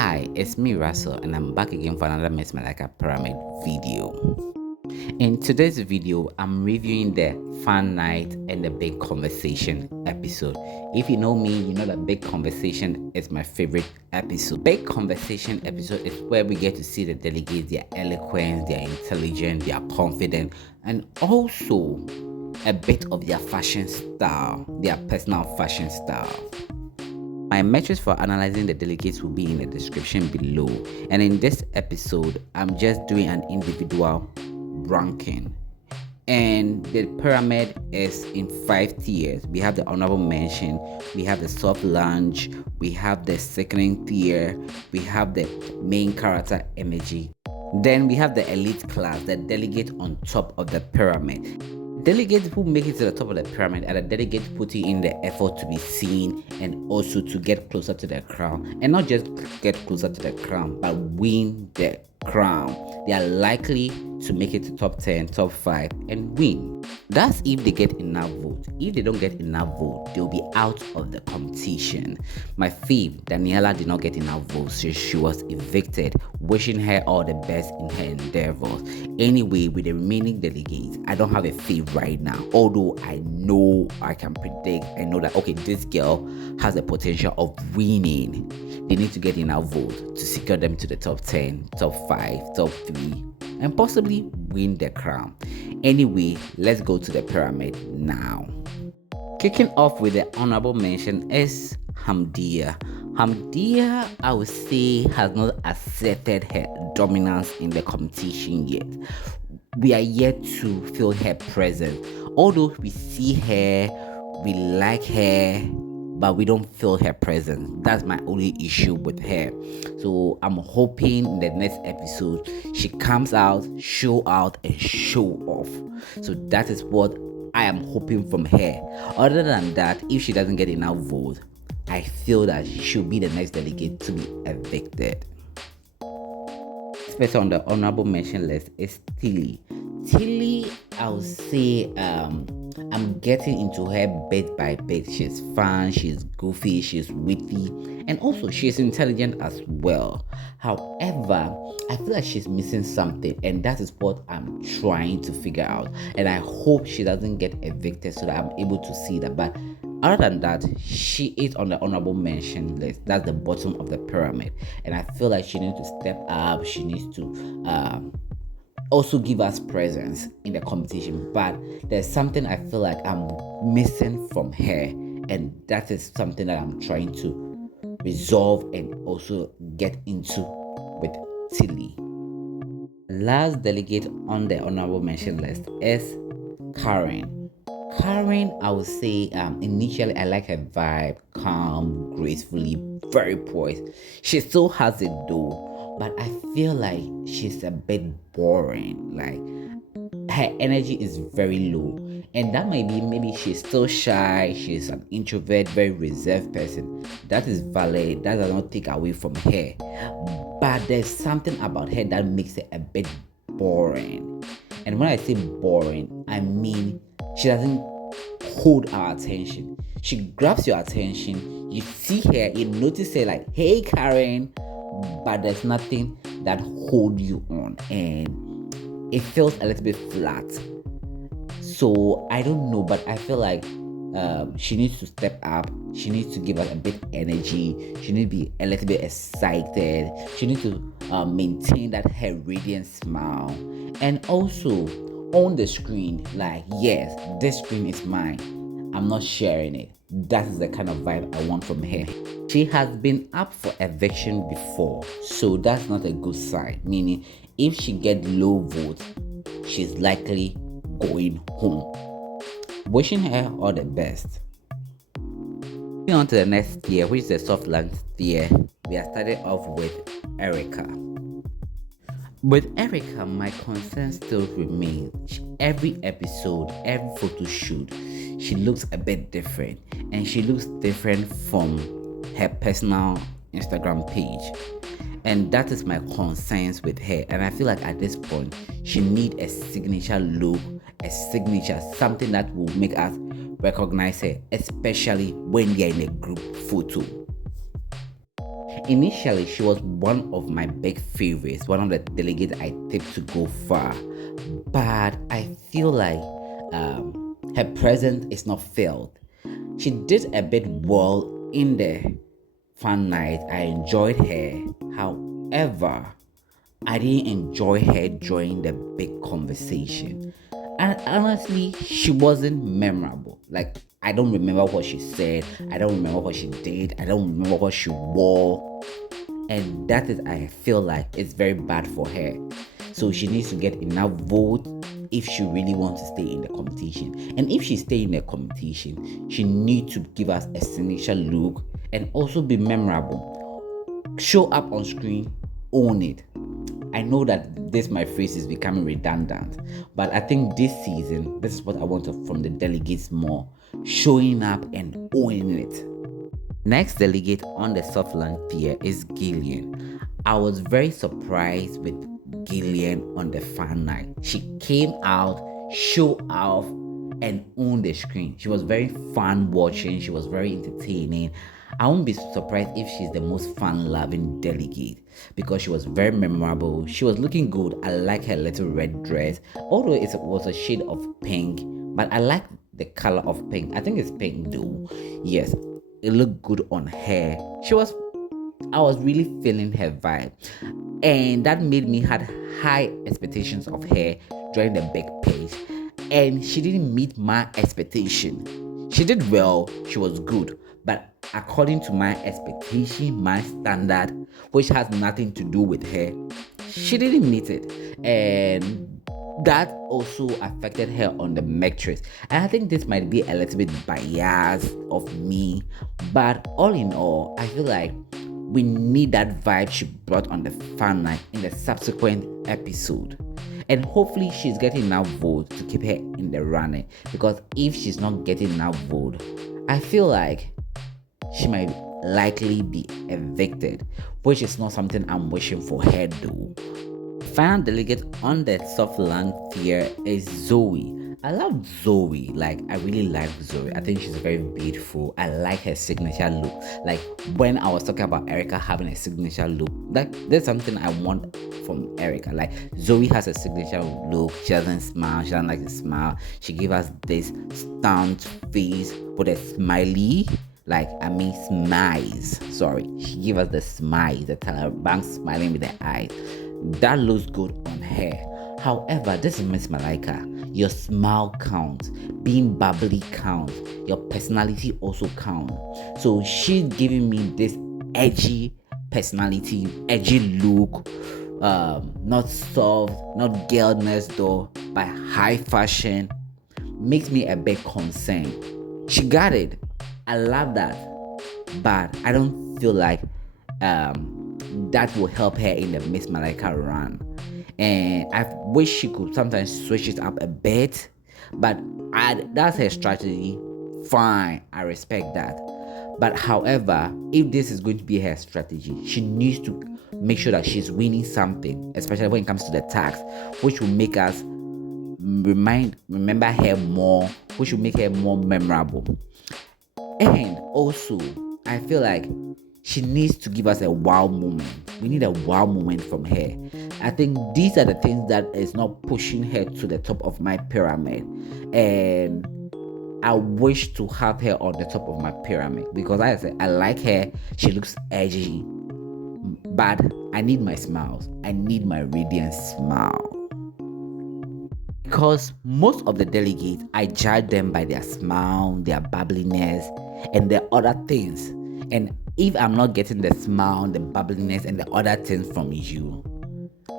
Hi, it's me Russell and I'm back again for another Miss Malaika Pyramid video. In today's video, I'm reviewing the Fun Night and the Big Conversation episode. If you know me, you know that Big Conversation is my favorite episode. Big Conversation episode is where we get to see the delegates, their eloquence, their intelligence, their confidence, and also a bit of their fashion style, their personal fashion style. My metrics for analyzing the delegates will be in the description below, and in this episode I'm just doing an individual ranking, and the pyramid is in 5 tiers. We have the honorable mention, we have the soft launch, we have the sickening tier, we have the main character energy, then we have the elite class, the delegate on top of the pyramid. Delegates who make it to the top of the pyramid are the delegates putting in the effort to be seen and also to get closer to the crown, and not just get closer to the crown but win the crown. They are likely to make it to top 10, top 5 and win. That's if they get enough vote. If they don't get enough vote, they'll be out of the competition. My fave, Daniela, did not get enough votes, so she was evicted. Wishing her all the best in her endeavors. Anyway, with the remaining delegates, I don't have a fave right now, although I know I can predict. I know that okay, this girl has the potential of winning. They need to get enough votes to secure them to the top 10, top 5, top 3 and possibly win the crown. Anyway, let's go to the pyramid now. Kicking off with the honorable mention is Hamdia. Hamdia, I would say, has not asserted her dominance in the competition yet. We are yet to feel her presence. Although we see her, we like her, but we don't feel her presence. That's my only issue with her. So I'm hoping in the next episode she comes out, show out and show off. So that is what I am hoping from her. Other than that, if she doesn't get enough votes, I feel that she should be the next delegate to be evicted. Next on the honorable mention list is Tilly. Tilly, I would say I'm getting into her bit by bit. She's fun, she's goofy, she's witty, and also she's intelligent as well. However, I feel like she's missing something, and that is what I'm trying to figure out. And I hope she doesn't get evicted so that I'm able to see that. But other than that, she is on the honorable mention list. That's the bottom of the pyramid, and I feel like she needs to step up. She needs to also give us presence in the competition, but there's something I feel like I'm missing from her, and that is something that I'm trying to resolve and also get into with Tilly. Last delegate on the honorable mention list is Karen. Karen, I would say initially I like her vibe, calm, gracefully, very poised. She still has it though, but I feel like she's a bit boring. Like her energy is very low, and that might be maybe she's still shy, she's an introvert, very reserved person. That is valid, that does not take away from her, but there's something about her that makes it a bit boring. And when I say boring, I mean she doesn't hold our attention. She grabs your attention, you see her, you notice her like, hey Karen, but there's nothing that hold you on, and it feels a little bit flat. So I don't know, but I feel like she needs to step up. She needs to give us a bit energy. She needs to be a little bit excited. She needs to maintain that her radiant smile, and also on the screen, like, yes, this screen is mine, I'm not sharing it. That is the kind of vibe I want from her. She has been up for eviction before, so that's not a good sign. Meaning, if she gets low votes, she's likely going home. Wishing her all the best. Moving on to the next tier, which is the soft launch tier, we are starting off with Erica. With Erica, my concern still remains. Every episode, every photo shoot, she looks a bit different, and she looks different from her personal Instagram page, and that is my concerns with her. And I feel like at this point she needs a signature look, a signature, something that will make us recognize her, especially when they are in a group photo. Initially, she was one of my big favorites, one of the delegates I tipped to go far. But I feel like her presence is not felt. She did a bit well in the fun night. I enjoyed her. However, I didn't enjoy her during the big conversation. And honestly, she wasn't memorable. Like, I don't remember what she said. I don't remember what she did. I don't remember what she wore. And that is, I feel like, it's very bad for her. So she needs to get enough vote if she really wants to stay in the competition. And if she stays in the competition, she needs to give us a signature look and also be memorable. Show up on screen, own it. I know that this my phrase is becoming redundant, but I think this season, this is what I want from the delegates more. Showing up and owning it. Next delegate on the soft land tier is Gillian. I was very surprised with Gillian on the fan night. She came out, showed off, and owned the screen. She was very fun watching. She was very entertaining. I won't be surprised if she's the most fun-loving delegate because she was very memorable. She was looking good. I like her little red dress, although it was a shade of pink, but I like the color of pink. I think it's pink though. Yes, it looked good on her. I was really feeling her vibe, and that made me had high expectations of her during the big page, and she didn't meet my expectation. She did well. She was good, but according to my expectation, my standard, which has nothing to do with her, she didn't meet it, and that also affected her on the metrics. And I think this might be a little bit biased of me, but all in all, I feel like we need that vibe she brought on the fan night in the subsequent episode. And hopefully she's getting enough votes to keep her in the running, because if she's not getting enough vote, I feel like she might likely be evicted, which is not something I'm wishing for her though. Final delegate on the soft land tier is Zoe. I love Zoe. Like, I really like Zoe. I think she's very beautiful. I like her signature look. Like, when I was talking about Erica having a signature look, like, there's something I want from Erica. Like, Zoe has a signature look. She doesn't smile. She doesn't like to smile. She gave us this stunned face with a smiley. Smiles. Sorry. She gave us the smile, the Taliban smiling with the eyes. That looks good on her. However, this is Miss Malaika. Your smile counts. Being bubbly counts. Your personality also counts. So she's giving me this edgy personality, edgy look. Not soft, not girl next door, but high fashion. Makes me a bit concerned. She got it. I love that. But I don't feel like that will help her in the Miss Malaika run. And I wish she could sometimes switch it up a bit, but that's her strategy. Fine, I respect that. But however, if this is going to be her strategy, she needs to make sure that she's winning something, especially when it comes to the tax, which will make us remember her more, which will make her more memorable. And also, I feel like she needs to give us a wow moment. We need a wow moment from her. I think these are the things that is not pushing her to the top of my pyramid. And I wish to have her on the top of my pyramid because, like I said, I like her. She looks edgy. But I need my smiles. I need my radiant smile. Because most of the delegates, I judge them by their smile, their bubbliness, and the other things. And if I'm not getting the smile, the bubbliness, and the other things from you,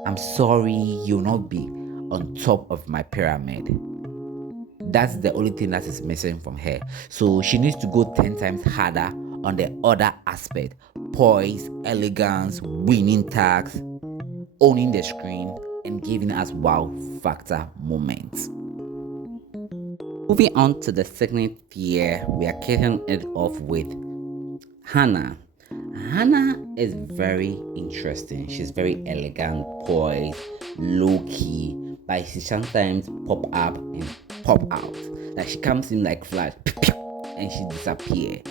I'm sorry, you'll not be on top of my pyramid. That's the only thing that is missing from her. So she needs to go 10 times harder on the other aspect. Poise, elegance, winning tags, owning the screen, and giving us wow factor moments. Moving on to the second tier, we are kicking it off with Hannah. Hannah is very interesting. She's very elegant, poised, low-key, but she sometimes pop up and pop out. Like, she comes in like flash and she disappears.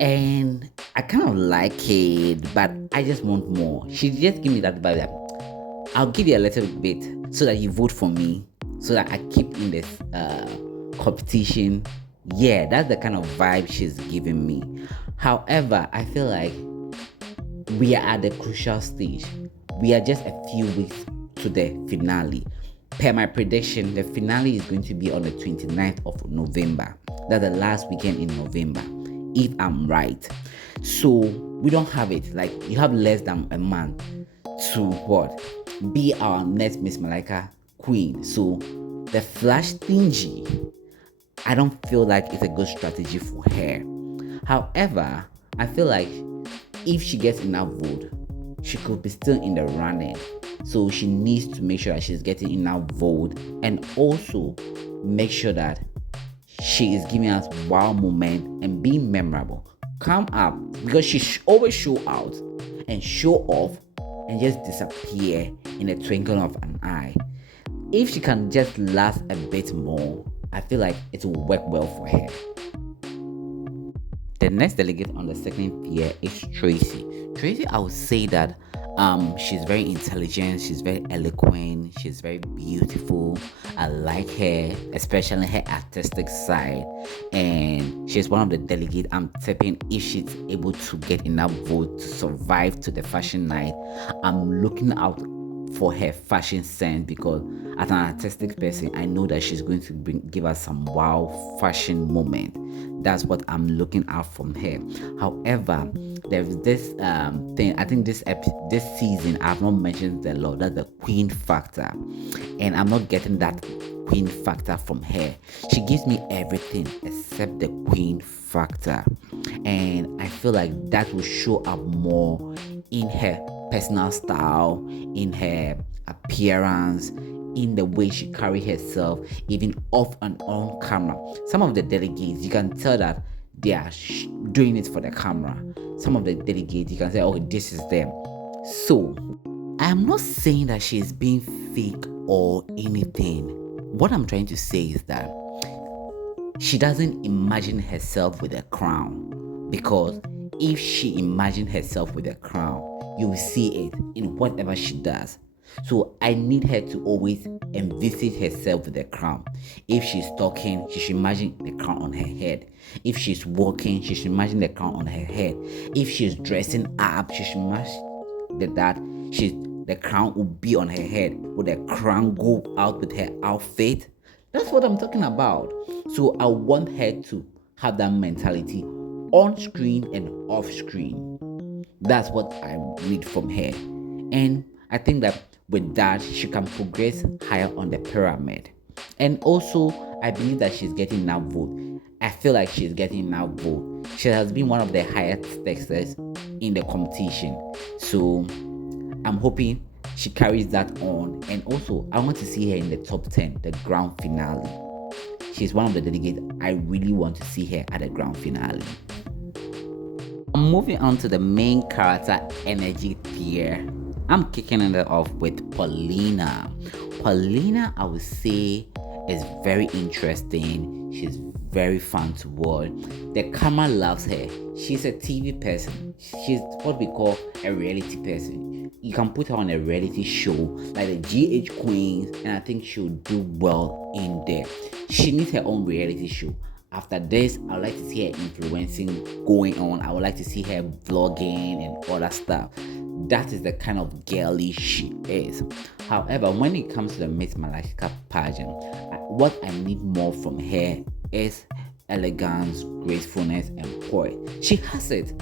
And I kind of like it, but I just want more. She just give me that vibe that I'll give you a little bit so that you vote for me, so that I keep in this competition. Yeah, that's the kind of vibe she's giving me. However, I feel like we are at the crucial stage. We are just a few weeks to the finale. Per my prediction, the finale is going to be on the 29th of November. That's the last weekend in November, if I'm right. So we don't have it. Like, you have less than a month to what? Be our next Miss Malaika queen. So the flash stingy, I don't feel like it's a good strategy for her. However, I feel like if she gets enough vote, she could be still in the running. So she needs to make sure that she's getting enough vote, and also make sure that she is giving us wow moment and being memorable. Come up, because she always show out and show off and just disappear in a twinkle of an eye. If she can just last a bit more, I feel like it will work well for her. The next delegate on the second tier is Tracy. Tracy, I would say that she's very intelligent, she's very eloquent, she's very beautiful. I like her, especially her artistic side. And she's one of the delegates I'm tipping if she's able to get enough vote to survive to the fashion night. I'm looking out for her fashion sense, because as an artistic person, I know that she's going to give us some wow fashion moment. That's what I'm looking out from her. However, there's this thing. I think this season I've not mentioned the law. That's the queen factor, and I'm not getting that queen factor from her. She gives me everything except the queen factor, and I feel like that will show up more in her personal style, in her appearance, in the way she carry herself, even off and on camera. Some of the delegates, you can tell that they are doing it for the camera. Some of the delegates, you can say, oh, this is them. So I am not saying that she's being fake or anything. What I'm trying to say is that she doesn't imagine herself with a crown, because if she imagined herself with a crown, you will see it in whatever she does. So I need her to always envisage herself with a crown. If she's talking, she should imagine the crown on her head. If she's walking, she should imagine the crown on her head. If she's dressing up, she should imagine that the crown will be on her head. Will the crown go out with her outfit? That's what I'm talking about. So I want her to have that mentality on screen and off screen. That's what I need from her. And I think that with that, she can progress higher on the pyramid. And also, I believe that she's getting enough vote. I feel like she's getting enough vote. She has been one of the highest texters in the competition. So I'm hoping she carries that on. And also, I want to see her in the top 10, the grand finale. She's one of the delegates I really want to see her at the grand finale. I'm moving on to the main character energy tier. I'm kicking it off with Paulina. Paulina, I would say, is very interesting. She's very fun to watch. The camera loves her. She's a TV person. She's what we call a reality person. You can put her on a reality show like the GH Queens, and I think she'll do well in there. She needs her own reality show. After this, I would like to see her influencing going on. I would like to see her vlogging and all that stuff. That is the kind of girly she is. However, when it comes to the Miss Malaika pageant, what I need more from her is elegance, gracefulness, and poise. She has it,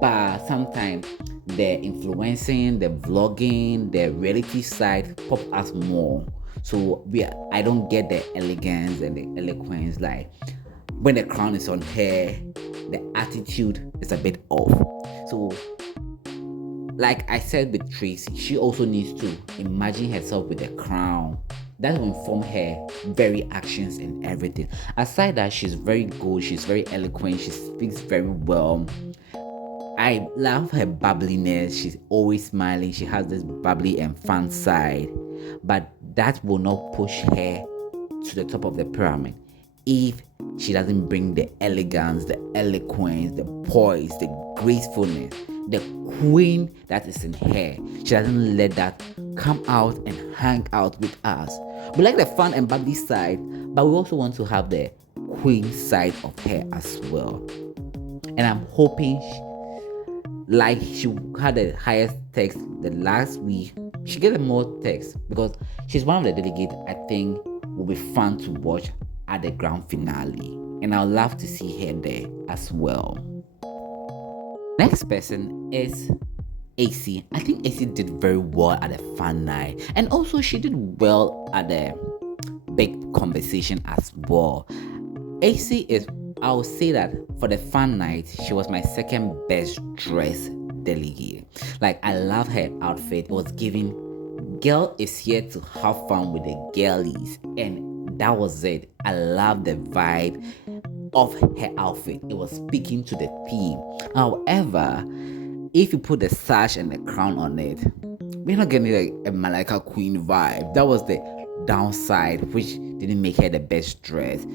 but sometimes the influencing, the vlogging, the reality side pop us more. So I don't get the elegance and the eloquence. Like when the crown is on her, the attitude is a bit off. So like I said with Tracy, she also needs to imagine herself with a crown. That will inform her very actions and everything. Aside that, she's very good, she's very eloquent, she speaks very well. I love her bubbliness. She's always smiling. She has this bubbly and fun side. But that will not push her to the top of the pyramid if she doesn't bring the elegance, the eloquence, the poise, the gracefulness, the queen that is in her. She doesn't let that come out and hang out with us. We like the fun and bubbly side, but we also want to have the queen side of her as well. And I'm hoping like she had the highest text the last week, she get more text because she's one of the delegates I think will be fun to watch at the grand finale, and I'd love to see her there as well. Next person is AC. I think AC did very well at the fun night, and also she did well at the big conversation as well. AC is, I would say that for the fun night, she was my second best dressed delegate. Like, I love her outfit. It was giving, girl is here to have fun with the girlies, and that was it. I love the vibe of her outfit. It was speaking to the theme. However, if you put the sash and the crown on it, we're not getting a Malaika Queen vibe. That was the downside, which didn't make her the best dress.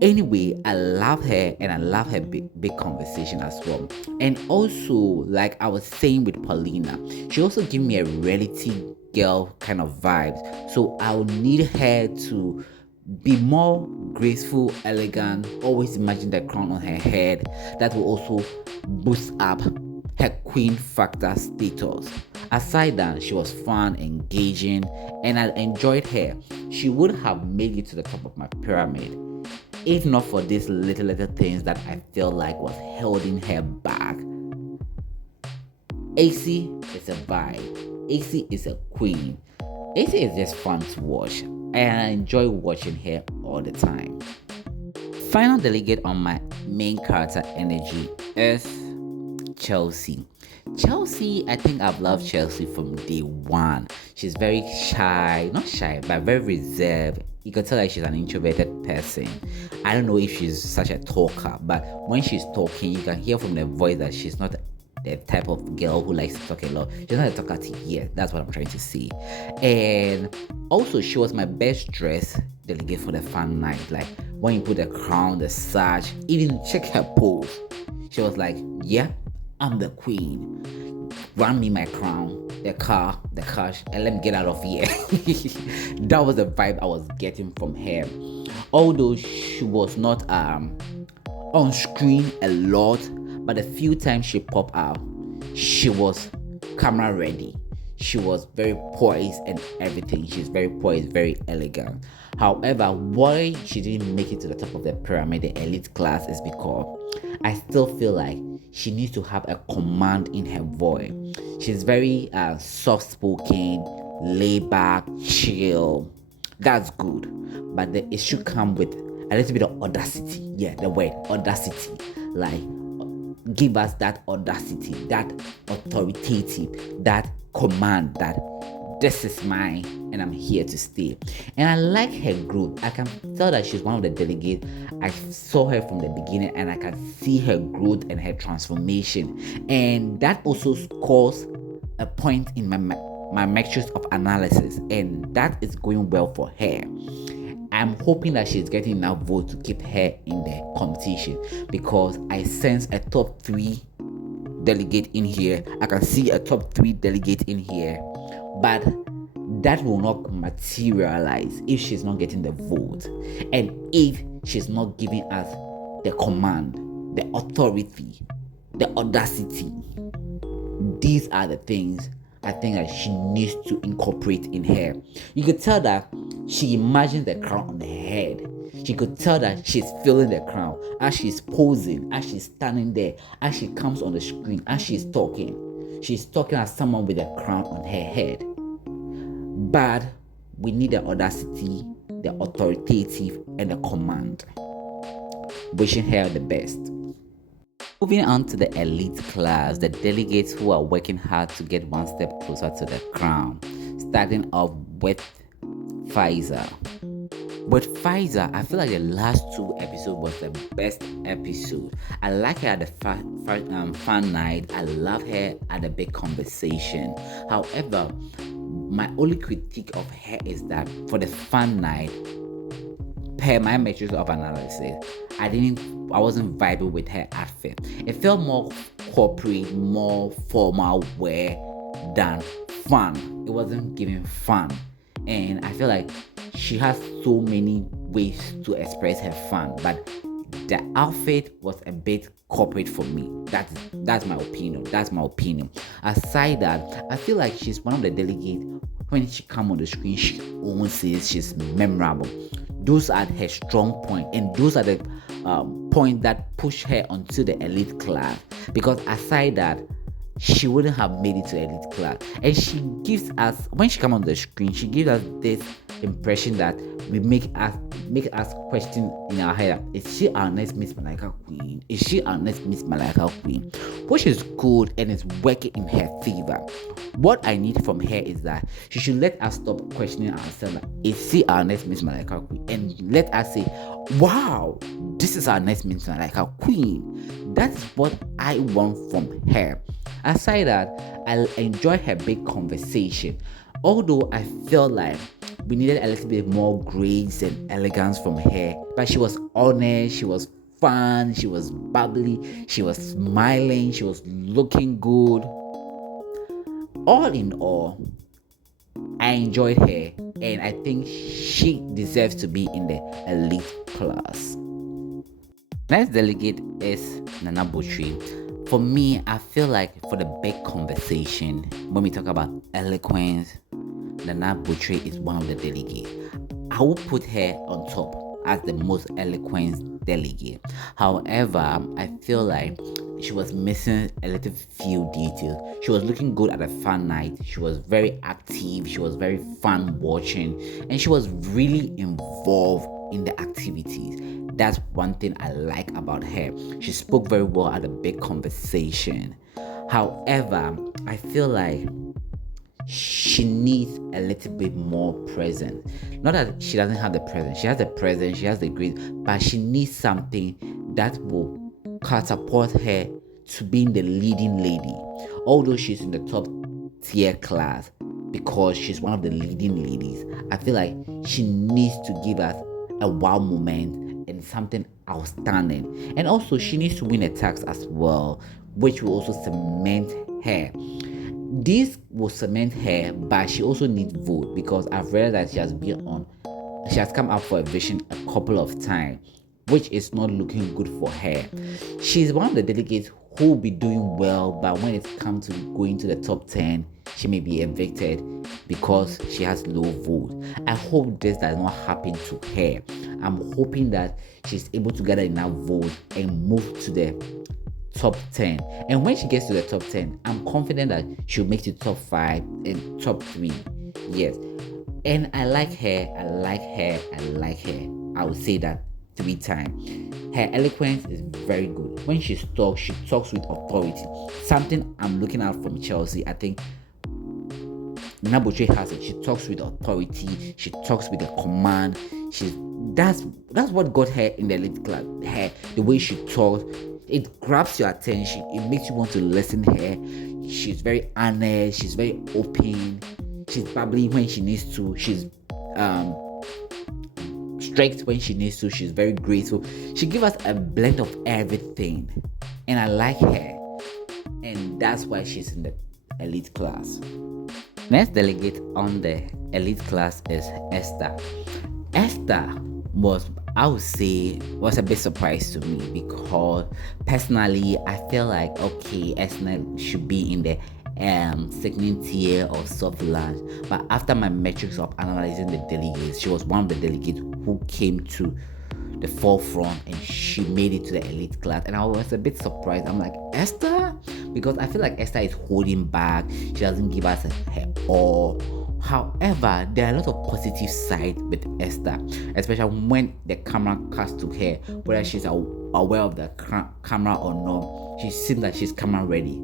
Anyway, I love her, and I love her big conversation as well. And also, like I was saying with Paulina, she also gave me a reality girl kind of vibe. So I would need her to be more graceful, elegant, always imagine the crown on her head. That will also boost up her queen factor status. Aside that, she was fun, engaging, and I enjoyed her. She would have made it to the top of my pyramid if not for these little things that I feel like was holding her back. AC is a vibe. AC is a queen. AC is just fun to watch, and I enjoy watching her all the time. Final delegate on my main character energy is Chelsea. Chelsea, I think I've loved Chelsea from day one. She's very shy, not shy, but very reserved. You can tell that she's an introverted person. I don't know if she's such a talker, but when she's talking, you can hear from the voice that she's not the type of girl who likes to talk a lot. She's not a talkative yet. That's what I'm trying to say. And also, she was my best dressed delegate for the fun night. Like, when you put the crown, the sash, even check her pose. She was like, yeah, I'm the queen. Run me my crown, the car, the cash, and let me get out of here. That was the vibe I was getting from her. Although she was not on screen a lot, but the few times she popped out, she was camera ready. She was very poised and everything. She's very poised, very elegant. However, why she didn't make it to the top of the pyramid, the elite class, is because I still feel like she needs to have a command in her voice. She's very soft-spoken, laid-back, chill. That's good. But it should come with a little bit of audacity. Yeah, the word audacity. Like, give us that audacity, that authoritative, that command that this is mine and I'm here to stay. And I like her growth. I can tell that she's one of the delegates. I saw her from the beginning, and I can see her growth and her transformation. And that also scores a point in my metrics of analysis, and that is going well for her. I'm hoping that she's getting enough vote to keep her in the competition, because I sense a top 3 delegate in here. I can see a top 3 delegate in here, but that will not materialize if she's not getting the vote, and if she's not giving us the command, the authority, the audacity. These are the things I think that she needs to incorporate in her. You could tell that she imagines the crown on her head. She could tell that she's feeling the crown as she's posing, as she's standing there, as she comes on the screen, as she's talking. She's talking as someone with a crown on her head. But we need the audacity, the authoritative, and the command. Wishing her the best. Moving on to the elite class, the delegates who are working hard to get one step closer to the crown. Starting off with Pfizer. With Pfizer, I feel like the last 2 episodes was the best episode. I like her at the fun night. I love her at the big conversation. However, my only critique of her is that for the fun night, per my metrics of analysis, I wasn't vibing with her outfit. It felt more corporate, more formal wear than fun. It wasn't giving fun. And I feel like she has so many ways to express her fun, but the outfit was a bit corporate for me. That's my opinion. Aside that, I feel like she's one of the delegates. When she come on the screen, she owns it. She's memorable. Those are her strong point, and those are the point that push her onto the elite class. Because aside that, she wouldn't have made it to elite class. And she gives us, when she come on the screen, she gives us this impression that we make us question in our head, is she our next Miss Malaika Queen? Is she our next Miss Malaika Queen? Which is good and is working in her favor. What I need from her is that she should let us stop questioning ourselves. Is she our next Miss Malaika Queen? And let us say, wow, this is our next Miss Malaika Queen. That's what I want from her. Aside that, I enjoy her big conversation. Although I felt like we needed a little bit more grace and elegance from her, but she was honest, she was fun, she was bubbly, she was smiling, she was looking good. All in all, I enjoyed her, and I think she deserves to be in the elite class. Next delegate is Nana Butri. For me, I feel like for the big conversation, when we talk about eloquence, Nana Butri is one of the delegates. I will put her on top as the most eloquent delegate. However, I feel like she was missing a little few details. She was looking good at a fun night. She was very active. She was very fun watching, and she was really involved in the activities. That's one thing I like about her. She spoke very well at a big conversation. However, I feel like she needs a little bit more presence. Not that she doesn't have the presence. She has the presence, she has the grace, but she needs something that will catapult her to being the leading lady. Although she's in the top tier class because she's one of the leading ladies, I feel like she needs to give us a wow moment and something outstanding. And also she needs to win a tax as well, which will also cement her. This will cement her, but she also needs vote, because I've read that she has come up for a vision a couple of times, which is not looking good for her. She's one of the delegates who will be doing well, but when it comes to going to the top 10, she may be evicted because she has low vote. I hope this does not happen to her. I'm hoping that she's able to gather enough vote and move to the top 10. And when she gets to the top 10, I'm confident that she'll make it to top 5 and top 3. Yes. And I like her. I would say that 3 times. Her eloquence is very good. When she talks with authority. Something I'm looking at from Chelsea. I think Nabuche has it. She talks with authority. She talks with a command. That's what got her in the elite class. The way she talks, it grabs your attention. It makes you want to listen to her. She's very honest. She's very open. She's bubbly when she needs to. She's strict when she needs to. She's very graceful. She gives us a blend of everything, and I like her, and that's why she's in the elite class. Next delegate on the elite class is Esther. Esther was a bit surprised to me, because personally I feel like Esther should be in the Sickening tier or soft launch, but after my metrics of analyzing the delegates, she was one of the delegates who came to the forefront and she made it to the elite class, and I was a bit surprised. I'm like, Esther? Because I feel like Esther is holding back. She doesn't give us her all. However, there are a lot of positive side with Esther, especially when the camera cuts to her, whether she's aware of the camera or not. She seems like she's camera ready,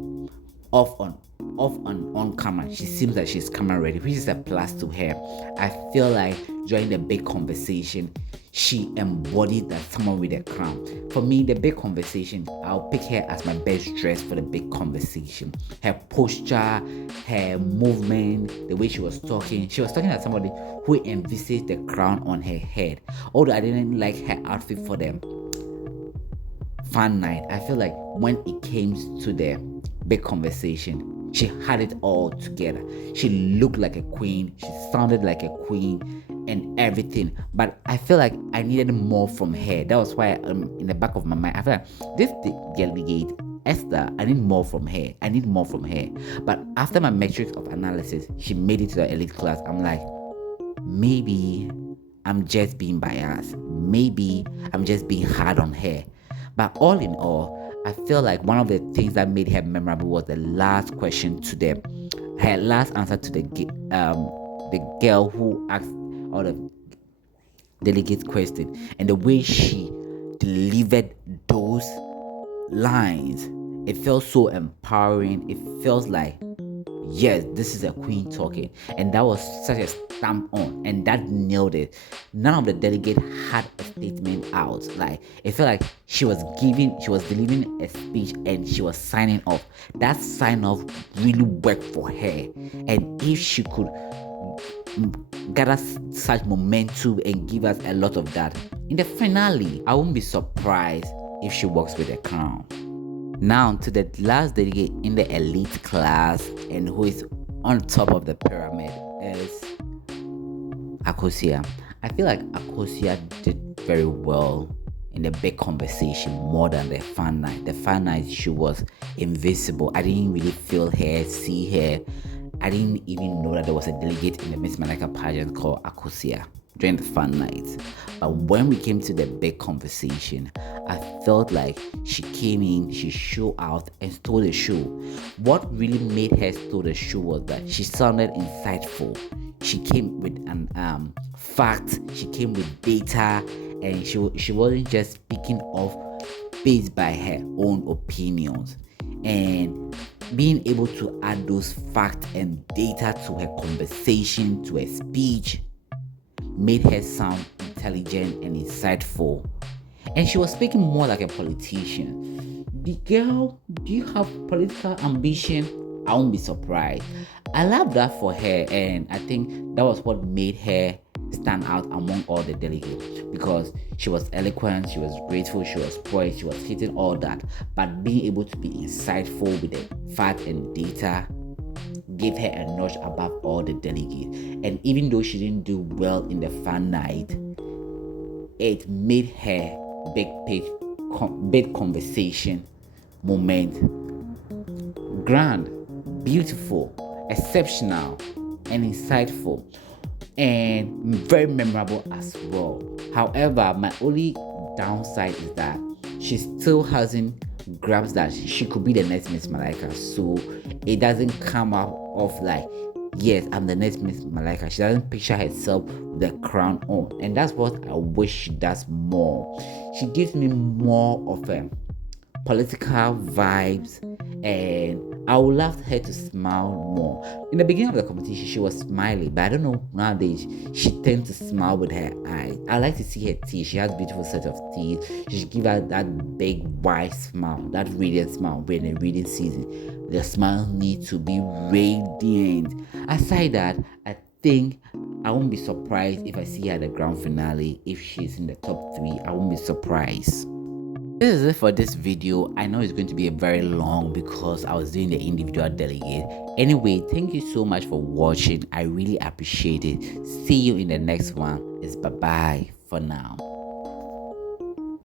off on off and on camera, she seems like she's camera ready, which is a plus to her. I feel like during the big conversation, she embodied that someone with a crown. For me, the big conversation, I'll pick her as my best dress for the big conversation. Her posture, her movement, the way she was talking as somebody who envisaged the crown on her head. Although I didn't like her outfit for them fun night, I feel like when it came to the big conversation, she had it all together. She looked like a queen, she sounded like a queen and everything, but I feel like I needed more from her. That was why in the back of my mind, I feel like this delegate Esther, I need more from her. But after my metrics of analysis, she made it to the elite class. I'm like, maybe I'm just being biased, maybe I'm just being hard on her. But all in all, I feel like one of the things that made her memorable was the last question to them. Her last answer to the girl who asked all the delegates question, and the way she delivered those lines, it felt so empowering. It felt like, yes, this is a queen talking, and that was such a stamp on, and that nailed it. None of the delegates had a statement out. Like, it felt like she was delivering a speech and she was signing off. That sign off really worked for her, and if she could gather such momentum and give us a lot of that in the finale, I won't be surprised if she walks with a crown. Now to the last delegate in the elite class, and who is on top of the pyramid, is Akosia. I feel like Akosia did very well in the big conversation more than the fun night. The fun night, she was invisible. I didn't really feel her, see her. I didn't even know that there was a delegate in the Miss Malaika pageant called Akosia during the fun night. But when we came to the big conversation, I felt like she came in, she showed out and stole the show. What really made her steal the show was that she sounded insightful. She came with an fact, she came with data, and she wasn't just speaking off based by her own opinions. And being able to add those facts and data to her conversation, to her speech, made her sound intelligent and insightful. And she was speaking more like a politician. The girl, do you have political ambition? I won't be surprised. I love that for her, and I think that was what made her stand out among all the delegates, because she was eloquent, she was grateful, she was poised, she was hitting all that, but being able to be insightful with the fact and data gave her a notch above all the delegates. And even though she didn't do well in the fun night, it made her big conversation moment grand, beautiful, exceptional, and insightful, and very memorable as well. However, my only downside is that she still hasn't grasped that she could be the next Miss Malaika, so it doesn't come up of like, yes, I'm the next Miss Malaika. She doesn't picture herself with the crown on, and that's what I wish she does more. She gives me more of a political vibes, and I would love her to smile more. In the beginning of the competition, she was smiling, but I don't know, nowadays she tends to smile with her eyes. I like to see her teeth. She has beautiful set of teeth. She should give her that big wide smile, that radiant smile. When in the reading season, the smile needs to be radiant. Aside that, I think I won't be surprised if I see her at the grand finale. If she's in the top 3, I won't be surprised. This is it for this video. I know it's going to be a very long because I was doing the individual delegate. Anyway, thank you so much for watching. I really appreciate it. See you in the next one. It's bye-bye for now.